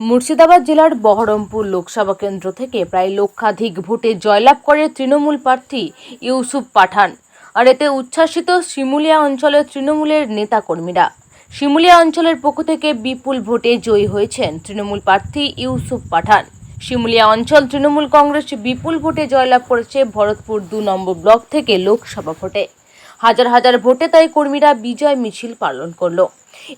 মুর্শিদাবাদ জেলার বহরমপুর লোকসভা কেন্দ্র থেকে প্রায় লক্ষাধিক ভোটে জয়লাভ করে তৃণমূল প্রার্থী ইউসুফ পাঠান। আর এতে উচ্ছ্বাসিত শিমুলিয়া অঞ্চলের তৃণমূলের নেতাকর্মীরা। শিমুলিয়া অঞ্চলের পক্ষ থেকে বিপুল ভোটে জয়ী হয়েছেন তৃণমূল প্রার্থী ইউসুফ পাঠান। শিমুলিয়া অঞ্চল তৃণমূল কংগ্রেস বিপুল ভোটে জয়লাভ করেছে ভরতপুর 2 নম্বর ব্লক থেকে লোকসভা ভোটে। হাজার হাজার ভোটে তাই কর্মীরা বিজয় মিছিল পালন করলো।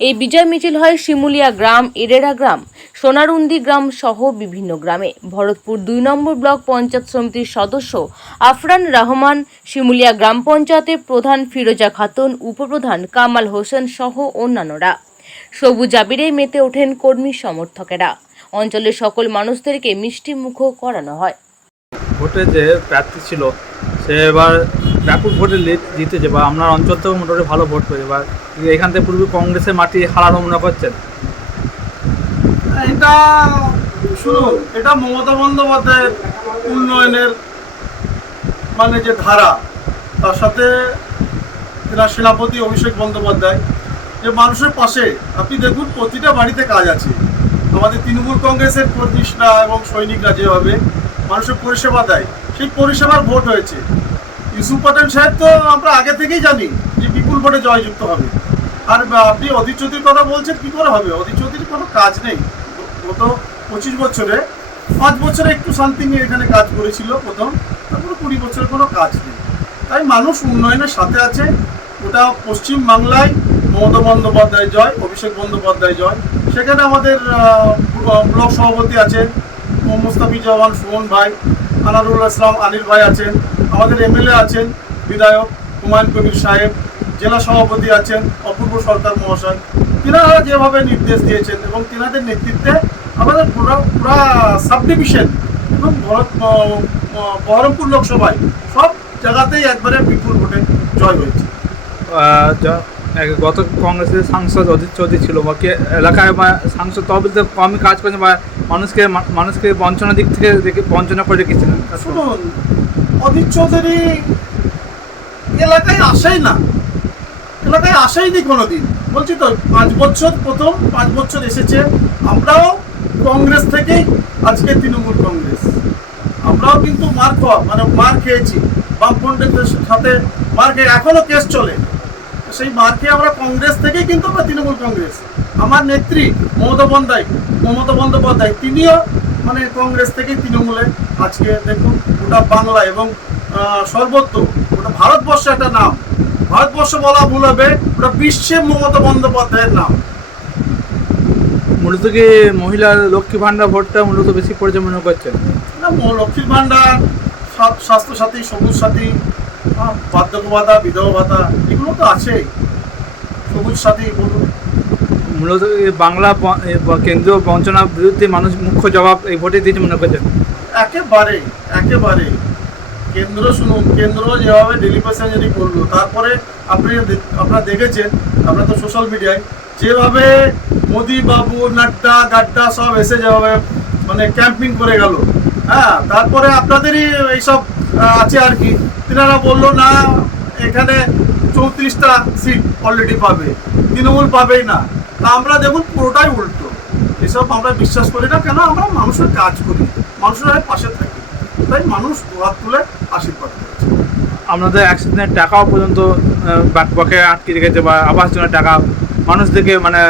এই বিজয় মিছিল হয় শিমুলিয়া গ্রাম, এরেরা গ্রাম, সোনারুন্দি গ্রাম সহ বিভিন্ন গ্রামে। ভরতপুর 2 নম্বর ব্লক পঞ্চায়েত সমিতির সদস্য আফরান রহমান, শিমুলিয়া গ্রাম পঞ্চায়েতের প্রধান ফিরোজা খাতুন, উপপ্রধান কামাল হোসেন সহ অন্যান্যরা। সবুজ আবিরে মেতে ওঠেন কর্মী সমর্থকেরা। অঞ্চলের সকল মানুষদেরকে মিষ্টি মুখও করানো হয়। ভোটে যে প্রার্থী ছিল সে এবার ব্যাপক ভোটে জিতেছে বা আপনার অঞ্চল থেকেও মোটামুটি ভালো ভোট পেয়েছে। এবার এখান থেকে পূর্বে কংগ্রেসের মাটি হারানো মনে করছেন? এটা শুনুন, এটা মমতা বন্দ্যোপাধ্যায়ের উন্নয়নের মানে যে ধারা, তার সাথে এরা সেনাপতি অভিষেক বন্দ্যোপাধ্যায় যে মানুষের পাশে। আপনি দেখুন প্রতিটা বাড়িতে কাজ আছে। আমাদের তৃণমূল কংগ্রেসের কর্মীরা এবং সৈনিকরা যেভাবে মানুষের পরিষেবা দেয়, সেই পরিষেবার ভোট হয়েছে। ইউসুফ পাঠান সাহেব তো আমরা আগে থেকেই জানি যে বিপুল ভোটে জয়যুক্ত হবে। আর আপনি অধীর চৌধুরীর কথা বলছেন, কী করে হবে? অধীর চৌধুরীর কোনো কাজ নেই। গত 25 বছরে 5 বছরে একটু শান্তি নিয়ে এখানে কাজ করেছিল প্রথম, তারপরে 20 বছরের কোনো কাজ নেই। তাই মানুষ উন্নয়নের সাথে আছে। ওটা পশ্চিম বাংলায় মমতা বন্দ্যোপাধ্যায় জয়, অভিষেক বন্দ্যোপাধ্যায় জয়। সেখানে আমাদের ব্লক সভাপতি আছেন মুস্তাফিজুর সুমন ভাই, আনারুল ইসলাম আনিল ভাই আছেন, আমাদের এমএলএ আছেন বিধায়ক হুমায়ুন কবির সাহেব, জেলা সভাপতি আছেন অপূর্ব সরকার মহাশয়। তিনারা যেভাবে নির্দেশ দিয়েছেন এবং তিনাদের নেতৃত্বে আমাদের পুরা সাব ডিভিশন এবং বহরমপুর লোকসভায় সব জায়গাতেই একবারে বিপুল ভোটে জয় হয়েছে। গত কংগ্রেসের সাংসদ অধীর চৌধুরী ছিল বা এলাকায় সাংসদ তবে কমই কাজ করেছে বা মানুষকে বঞ্চনার দিক থেকে বঞ্চনা করে রেখেছিলেন। শুনুন, অধীর চৌধুরী এলাকায় আসেনি কোনোদিন। বলছি তো 5 বছর, প্রথম 5 বছর এসেছে। আমরাও কংগ্রেস থেকেই আজকে তৃণমূল কংগ্রেস। আমরাও কিন্তু মার খেয়েছি বামফ্রন্টের সাথে, মার খেয়ে এখনো কেস চলে। সেই মার খেয়ে আমরা কংগ্রেস থেকেই কিন্তু আমরা তৃণমূল কংগ্রেস। আমার নেত্রী মমতা বন্দ্যোপাধ্যায় তিনিও মানে কংগ্রেস থেকেই তৃণমূলে। আজকে দেখুন গোটা বাংলা এবং সর্বত্র ওটা ভারতবর্ষে একটা নাম, ভারতবর্ষ বলা ভুল হবে, ওটা বিশ্বে মমতা বন্দ্যোপাধ্যায়ের নাম। মূলত কি মহিলার লক্ষ্মী ভাণ্ডার ভোটটা মূলত বেশি পড়েছে মনে করছেন? না, লক্ষ্মীর ভাণ্ডার, স্বাস্থ্যসাথী, সবুজ সাথী, বার্ধক্য ভাতা, বিধবা ভাতা, এগুলো তো আছেই। সবুজ সাথী বলুন। মূলত বাংলা কেন্দ্রীয় বঞ্চনার বিরুদ্ধে মানুষ মুখ্য জবাব এই ভোটে দিয়েছে মনে করছেন? একেবারে কেন্দ্র শুনুন, কেন্দ্র যেভাবে ডেলিভারি করলো, তারপরে আপনারা দেখেছেন, আপনারা তো সোশ্যাল মিডিয়ায় যেভাবে মোদি বাবু, নাড্ডা গাড্ডা সব এসে যেভাবে মানে ক্যাম্পিং করে গেল। হ্যাঁ, তারপরে আপনাদেরই এইসব আছে আর কি। তিনারা বললো না এখানে 34টা সিট অলরেডি পাবে, তৃণমূল পাবেই না। তা আমরা দেখুন পুরোটাই উল্টো। এসব আমরা বিশ্বাস করি না। কেন? আমরা মানুষের কাজ করি, মানুষের পাশে থাকি, তাই মানুষ দুহাত তুলে আশীর্বাদ করেছে। আপনাদের অ্যাক্সিডেন্টের টাকাও পর্যন্ত বকে আটকে রেখেছে বা আবাস যোজনার টাকা মানুষদেরকে মানে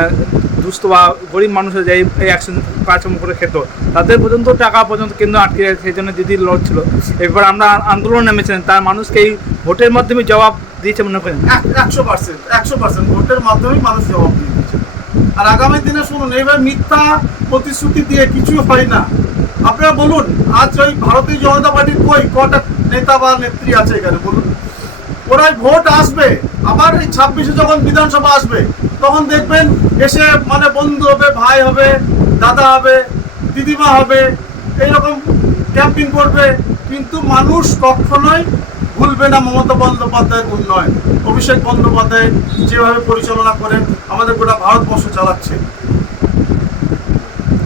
দুস্থ বা গরিব মানুষের যে এই অ্যাক্সিডেন্ট কাজকর্ম করে খেত তাদের পর্যন্ত টাকা পর্যন্ত কেন্দ্র আটকে রেখেছে। সেই জন্য দিদি লড়ছিল। এবার আমরা আন্দোলন নেমেছিলেন, তার মানুষকে এই ভোটের মাধ্যমে জবাব দিয়েছে মনে করেন? 100% ভোটের মাধ্যমেই মানুষ জবাব দিয়ে দিচ্ছে। আর আগামী দিনে শুনুন, এইবার মিথ্যা প্রতিশ্রুতি দিয়ে কিছুই হয় না। আপনারা বলুন, আজ ওই ভারতীয় জনতা পার্টির কটা নেতা বা নেত্রী আছে এখানে বলুন? ওরাই ভোট আসবে, আবার এই 26-এ যখন বিধানসভা আসবে তখন দেখবেন এসে মানে বন্ধু হবে, ভাই হবে, দাদা হবে, দিদিমা হবে, এইরকম ক্যাম্পিং করবে। কিন্তু মানুষ কখনোই ভুলবে না মমতা বন্দ্যোপাধ্যায়ের উন্নয়ন। অভিষেক বন্দ্যোপাধ্যায় যেভাবে পরিচালনা করে আমাদের গোটা ভারতবর্ষ চালাচ্ছে।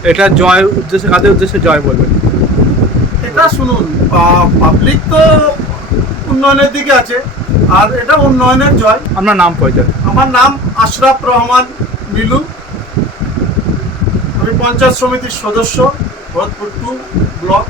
এটা জয়ের উদ্দেশ্যে, কাদের উদ্দেশ্যে জয় বলবেন? এটা শুনুন, পাবলিক তো উন্নয়নের দিকে আছে, আর এটা উন্নয়নের জয়। আপনার নাম পরিচয়? আমার নাম আশরাফ রহমান মিলু। আমি পঞ্চায়েত সমিতির সদস্য ভরতপুর 2 ব্লক।